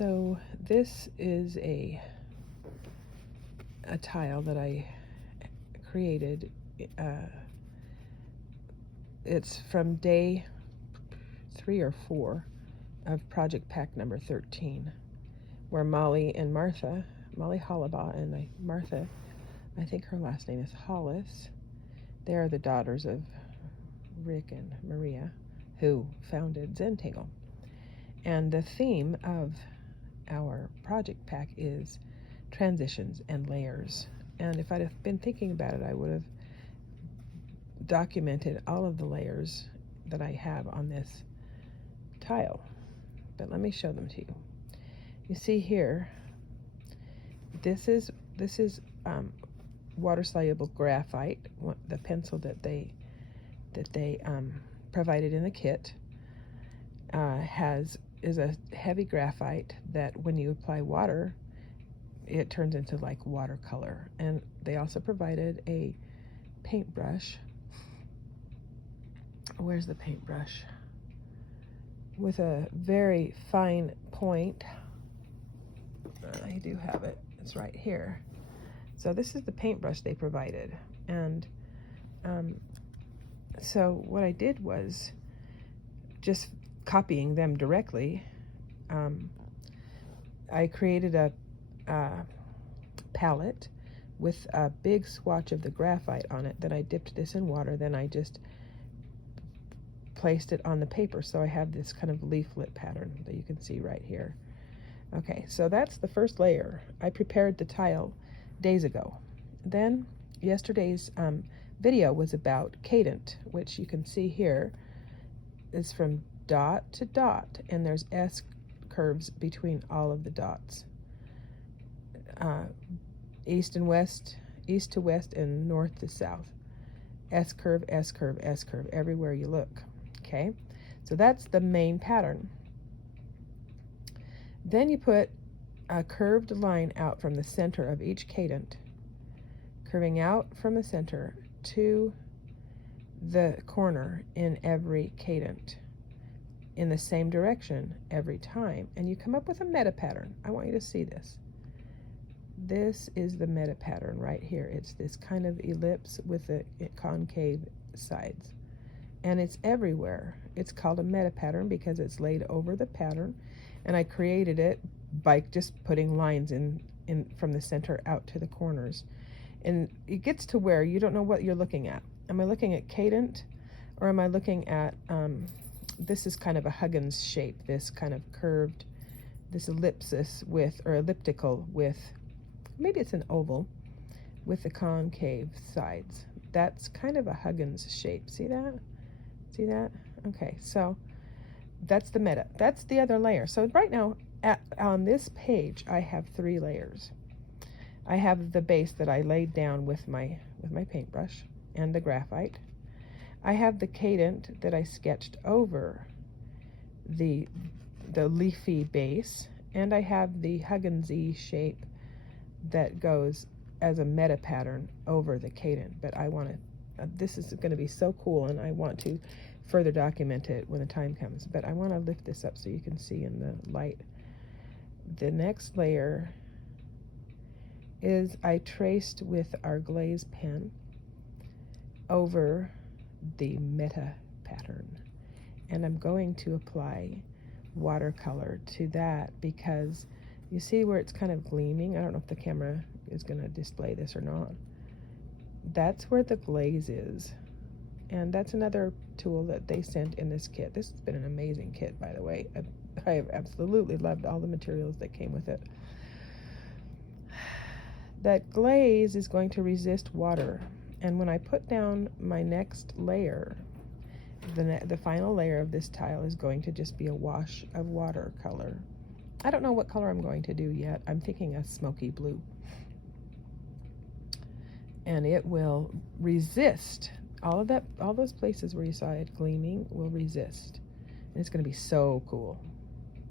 So this is a tile that I created. It's from day 3 or 4 of project pack number 13, where Molly Hollabaugh and Martha, I think her last name is Hollis, they are the daughters of Rick and Maria, who founded Zentangle. And the theme of our project pack is transitions and layers. And if I'd have been thinking about it, I would have documented all of the layers that I have on this tile. But let me show them to you. You see here, this is water soluble graphite, the pencil that they provided in the kit. Is a heavy graphite that when you apply water, it turns into like watercolor. And they also provided a paintbrush. Where's the paintbrush? With a very fine point. I do have it. It's right here. So this is the paintbrush they provided. And so what I did was just copying them directly. I created a palette with a big swatch of the graphite on it. Then I dipped this in water. Then I just placed it on the paper. So I have this kind of leaflet pattern that you can see right here. Okay, so that's the first layer. I prepared the tile days ago. Then yesterday's video was about cadent, which you can see here is from dot to dot, and there's S curves between all of the dots. East and west, east to west, and north to south. S curve, S curve, S curve, everywhere you look. Okay, so that's the main pattern. Then you put a curved line out from the center of each cadent, curving out from the center to the corner in every cadent in the same direction every time, and you come up with a meta pattern. I want you to see this. This is the meta pattern right here. It's this kind of ellipse with the concave sides, and it's everywhere. It's called a meta pattern because it's laid over the pattern, and I created it by just putting lines in from the center out to the corners. And it gets to where you don't know what you're looking at. Am I looking at cadent, or am I looking at this is kind of a Huggins shape, this kind of curved, this ellipsis with, or elliptical with, maybe it's an oval with the concave sides. That's kind of a Huggins shape. See that? See that? Okay, so that's the meta. That's the other layer. So right now, on this page, I have 3 layers. I have the base that I laid down with my paintbrush and the graphite. I have the cadent that I sketched over the leafy base, and I have the Huggins-y shape that goes as a meta pattern over the cadent. But I want to, this is going to be so cool, and I want to further document it when the time comes. But I want to lift this up so you can see in the light. The next layer is I traced with our glaze pen over the meta pattern, and I'm going to apply watercolor to that because you see where it's kind of gleaming. I don't know if the camera is going to display this or not. That's where the glaze is, and that's another tool that they sent in this kit. This has been an amazing kit, by the way. I have absolutely loved all the materials that came with it. That glaze is going to resist water, and when I put down my next layer, the final layer of this tile is going to just be a wash of watercolor. I don't know what color I'm going to do yet. I'm thinking a smoky blue. And it will resist all of that, all those places where you saw it gleaming will resist. And it's going to be so cool.